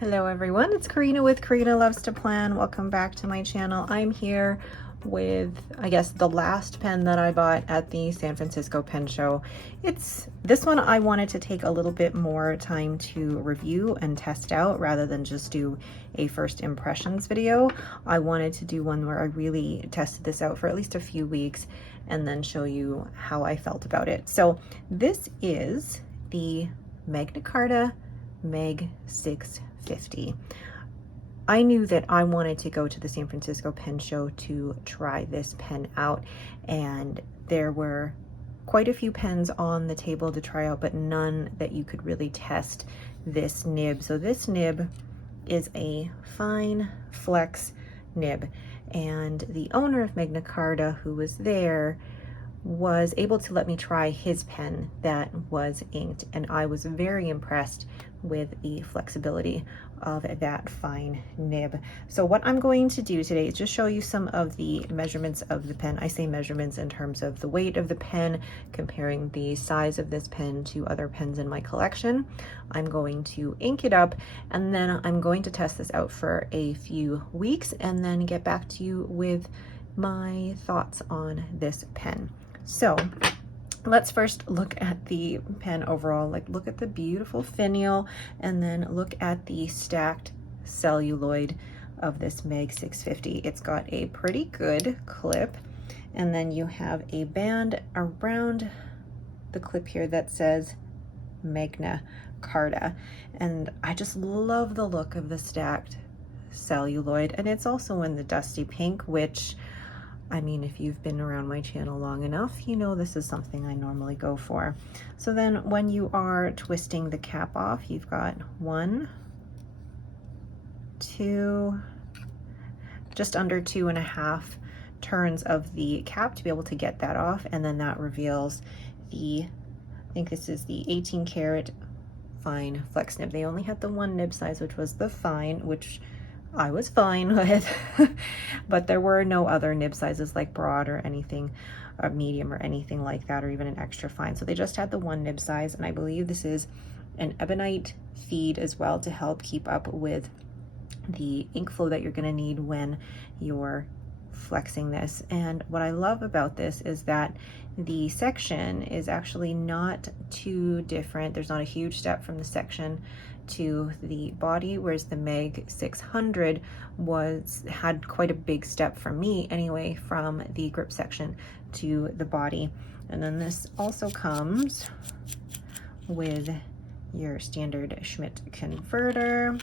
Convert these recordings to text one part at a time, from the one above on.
Hello everyone, it's Karina with Karina Loves to Plan. Welcome back to my channel. I'm here with, I guess, the last pen that I bought at the San Francisco Pen Show. It's this one I wanted to take a little bit more time to review and test out rather than just do a first impressions video. I wanted to do one where I really tested this out for at least a few weeks and then show you how I felt about it. So this is the Magna Carta Mag 650. I knew that I wanted to go to the San Francisco Pen Show to try this pen out, and there were quite a few pens on the table to try out, but none that you could really test this nib. So this nib is a fine flex nib, and the owner of Magna Carta, who was there, was able to let me try his pen that was inked, and I was very impressed with the flexibility of that fine nib. So what I'm going to do today is just show you some of the measurements of the pen. I say measurements in terms of the weight of the pen, comparing the size of this pen to other pens in my collection. I'm going to ink it up, and then I'm going to test this out for a few weeks and then get back to you with my thoughts on this pen. So let's first look at the pen overall. Like, look at the beautiful finial, and then look at the stacked celluloid of this Mag 650. It's got a pretty good clip, and then you have a band around the clip here that says Magna Carta, and I just love the look of the stacked celluloid. And it's also in the dusty pink, which, I mean, if you've been around my channel long enough, you know this is something I normally go for. So then when you are twisting the cap off, you've got 1, 2, just under 2.5 turns of the cap to be able to get that off, and then that reveals the, I think this is the 18 karat fine flex nib. They only had the one nib size, which was the fine, which I was fine with, but there were no other nib sizes like broad or anything, or medium or anything like that, or even an extra fine. So they just had the one nib size, and I believe this is an ebonite feed as well to help keep up with the ink flow that you're going to need when you're flexing this. And what I love about this is that the section is actually not too different. There's not a huge step from the section to the body, whereas the Mag 600 had quite a big step for me anyway, from the grip section to the body. And then this also comes with your standard Schmidt converter.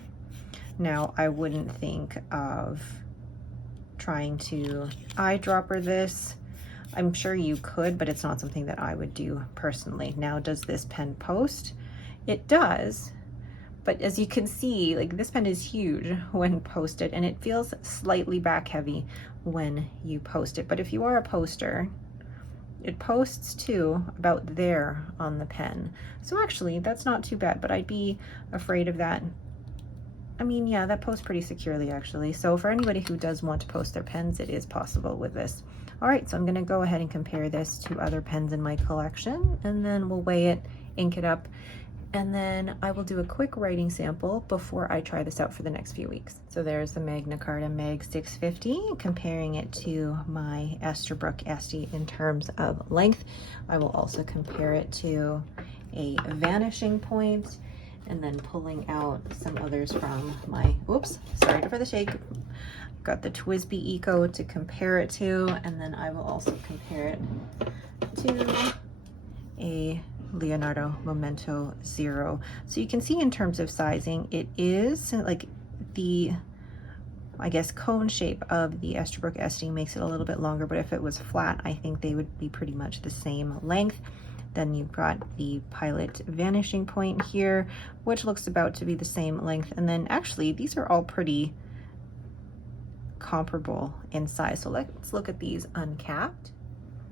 Now, I wouldn't think of trying to eyedropper this. I'm sure you could, but it's not something that I would do personally. Now, does this pen post? It does. But as you can see, like, this pen is huge when posted, and it feels slightly back heavy when you post it. But if you are a poster, it posts to about there on the pen. So actually, that's not too bad, but I'd be afraid of that. I mean, yeah, that posts pretty securely actually. So for anybody who does want to post their pens, it is possible with this. All right, so I'm gonna go ahead and compare this to other pens in my collection, and then we'll weigh it, ink it up, and then I will do a quick writing sample before I try this out for the next few weeks. So there's the Magna Carta Mag 650, comparing it to my Esterbrook Estie in terms of length. I will also compare it to a Vanishing Point, and then pulling out some others from my, oops, sorry for the shake. Got the TWSBI Eco to compare it to, and then I will also compare it to a Leonardo Momento Zero. So you can see in terms of sizing, it is like the, I guess, cone shape of the Esterbrook Estie makes it a little bit longer, but if it was flat, I think they would be pretty much the same length. Then you've got the Pilot Vanishing Point here, which looks about to be the same length. And then actually, these are all pretty comparable in size. So let's look at these uncapped.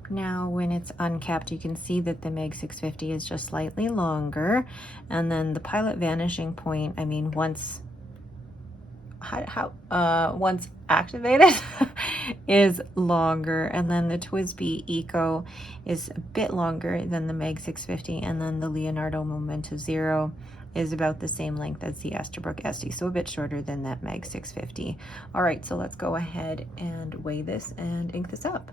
Now, when it's uncapped, you can see that the Mag 650 is just slightly longer. And then the Pilot Vanishing Point, I mean, once activated is longer, and then the TWSBI Eco is a bit longer than the Mag 650, and then the Leonardo Momento Zero is about the same length as the Esterbrook Estie, so a bit shorter than that Mag 650. All right, so let's go ahead and weigh this and ink this up.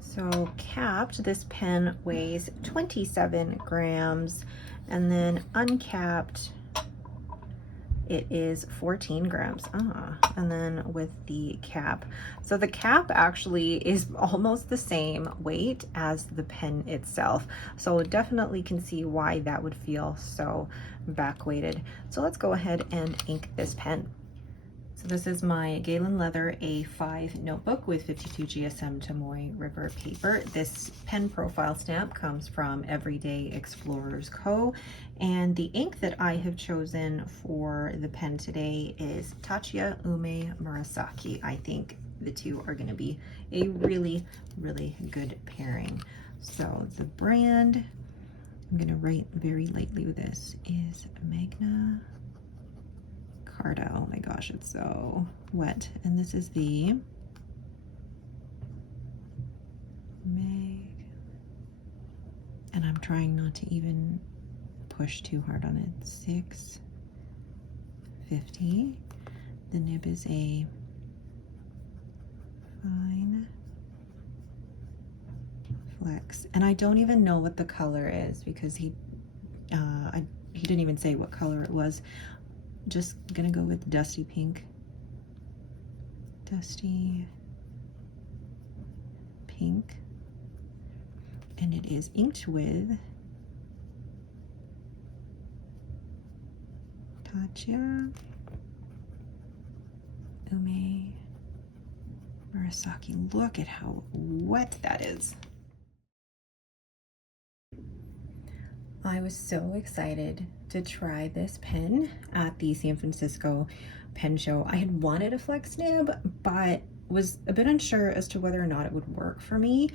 So capped, this pen weighs 27 grams, and then uncapped, it is 14 grams. And then with the cap, so the cap actually is almost the same weight as the pen itself, so definitely can see why that would feel so back weighted. So let's go ahead and ink this pen. So this is my Galen Leather A5 notebook with 52 GSM Tomoe River paper. This pen profile stamp comes from Everyday Explorers Co. And the ink that I have chosen for the pen today is Tatsuya Ume Murasaki. I think the two are going to be a really, really good pairing. So the brand, I'm going to write very lightly with this, is MAGNA CARTA. Oh my gosh, it's so wet. And this is the Mag, and I'm trying not to even push too hard on it. 650. The nib is a fine flex, and I don't even know what the color is because he didn't even say what color it was. Just gonna go with dusty pink. Dusty pink. And it is inked with Tatsuya Ume Murasaki. Look at how wet that is. I was so excited to try this pen at the San Francisco pen show. I had wanted a flex nib, but was a bit unsure as to whether or not it would work for me.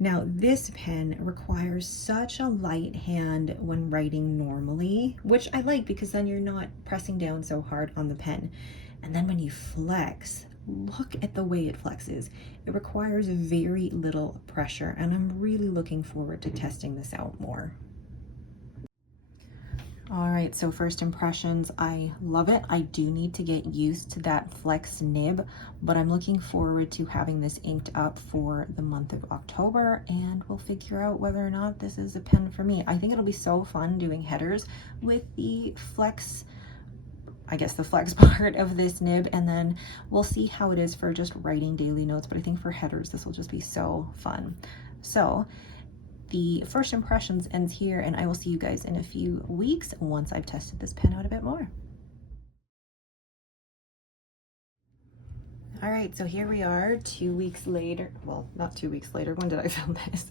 Now, this pen requires such a light hand when writing normally, which I like because then you're not pressing down so hard on the pen. And then when you flex, look at the way it flexes. It requires very little pressure, and I'm really looking forward to testing this out more. All right, so first impressions, I love it. I do need to get used to that flex nib, but I'm looking forward to having this inked up for the month of October, and we'll figure out whether or not this is a pen for me. I think it'll be so fun doing headers with the flex, I guess the flex part of this nib, and then we'll see how it is for just writing daily notes, but I think for headers, this will just be so fun. So the first impressions ends here, and I will see you guys in a few weeks once I've tested this pen out a bit more. All right, so here we are 2 weeks later. Well, not 2 weeks later. When did I film this?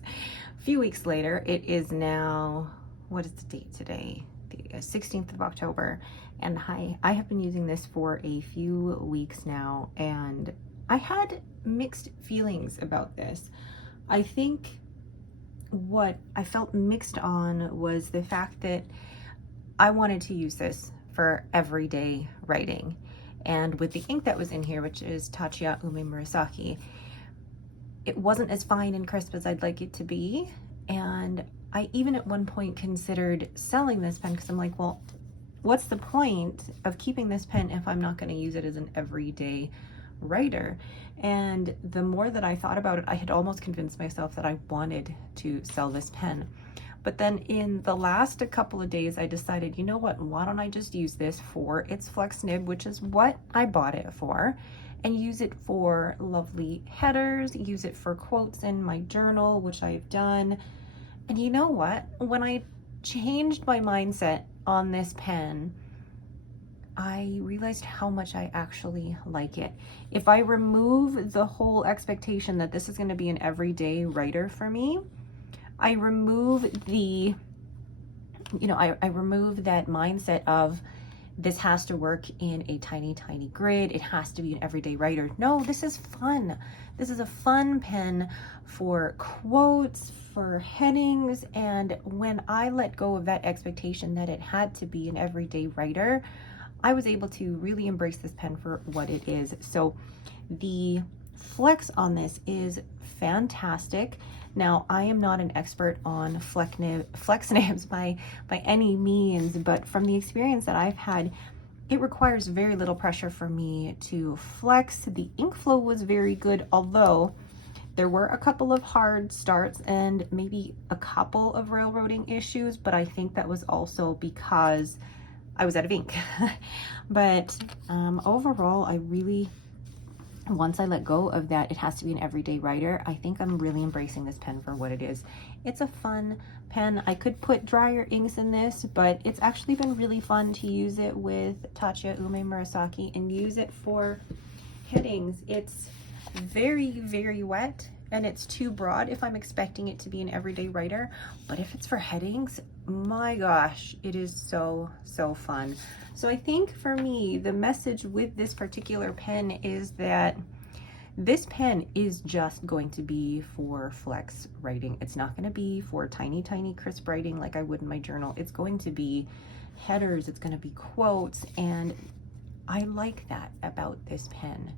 A few weeks later. It is now, what is the date today? The 16th of October. And I have been using this for a few weeks now, and I had mixed feelings about this. I think what I felt mixed on was the fact that I wanted to use this for everyday writing. And with the ink that was in here, which is Tatsuya Ume Murasaki, it wasn't as fine and crisp as I'd like it to be. And I even at one point considered selling this pen because I'm like, well, what's the point of keeping this pen if I'm not going to use it as an everyday writer? And the more that I thought about it, I had almost convinced myself that I wanted to sell this pen. But then in the last couple of days, I decided, you know what, why don't I just use this for its flex nib, which is what I bought it for, and use it for lovely headers, use it for quotes in my journal, which I've done. And you know what, when I changed my mindset on this pen, I realized how much I actually like it. If I remove the whole expectation that this is going to be an everyday writer for me, I remove the, I remove that mindset of this has to work in a tiny, tiny grid. It has to be an everyday writer. No, this is fun. This is a fun pen for quotes, for headings. And when I let go of that expectation that it had to be an everyday writer, I was able to really embrace this pen for what it is. So the flex on this is fantastic. Now, I am not an expert on flex nibs by any means, but from the experience that I've had, it requires very little pressure for me to flex. The ink flow was very good, although there were a couple of hard starts and maybe a couple of railroading issues, but I think that was also because I was out of ink. But overall, I really, once I let go of that, it has to be an everyday writer, I think I'm really embracing this pen for what it is. It's a fun pen. I could put drier inks in this, but it's actually been really fun to use it with Tatcha Ume Murasaki and use it for headings. It's very, very wet, and it's too broad if I'm expecting it to be an everyday writer, but if it's for headings, my gosh, it is so, so fun. So I think for me, the message with this particular pen is that this pen is just going to be for flex writing. It's not going to be for tiny, tiny crisp writing like I would in my journal. It's going to be headers, it's going to be quotes, and I like that about this pen.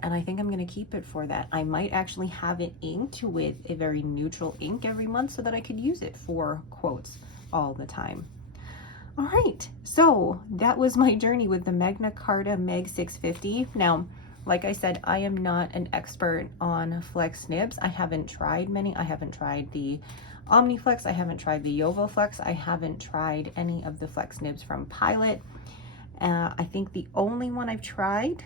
And I think I'm going to keep it for that. I might actually have it inked with a very neutral ink every month so that I could use it for quotes all the time. All right, so that was my journey with the Magna Carta Mag 650. Now, like I said, I am not an expert on flex nibs. I haven't tried many. I haven't tried the OmniFlex. I haven't tried the YovoFlex. I haven't tried any of the flex nibs from Pilot. I think the only one I've tried,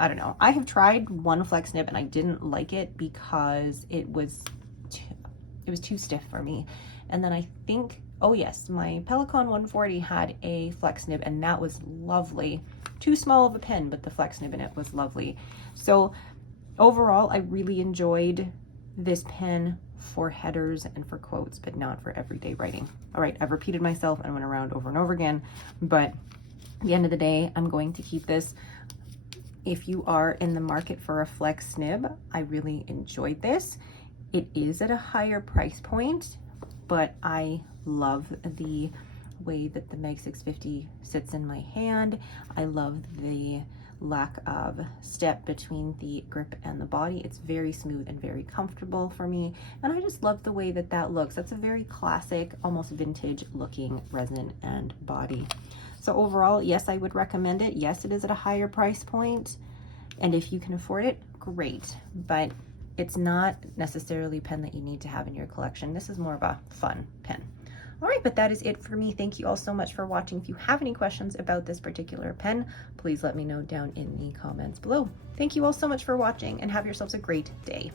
I don't know. I have tried one flex nib and I didn't like it because it was too stiff for me. And then I think, oh yes, my Pelicon 140 had a flex nib and that was lovely. Too small of a pen, but the flex nib in it was lovely. So overall, I really enjoyed this pen for headers and for quotes, but not for everyday writing. All right, I've repeated myself and went around over and over again, but at the end of the day, I'm going to keep this. If you are in the market for a flex nib, I really enjoyed this. It is at a higher price point, but I love the way that the Mag 650 sits in my hand. I love the lack of step between the grip and the body. It's very smooth and very comfortable for me. And I just love the way that that looks. That's a very classic, almost vintage looking resin and body. So overall, yes, I would recommend it. Yes, it is at a higher price point. And if you can afford it, great. But it's not necessarily a pen that you need to have in your collection. This is more of a fun pen. All right, but that is it for me. Thank you all so much for watching. If you have any questions about this particular pen, please let me know down in the comments below. Thank you all so much for watching and have yourselves a great day.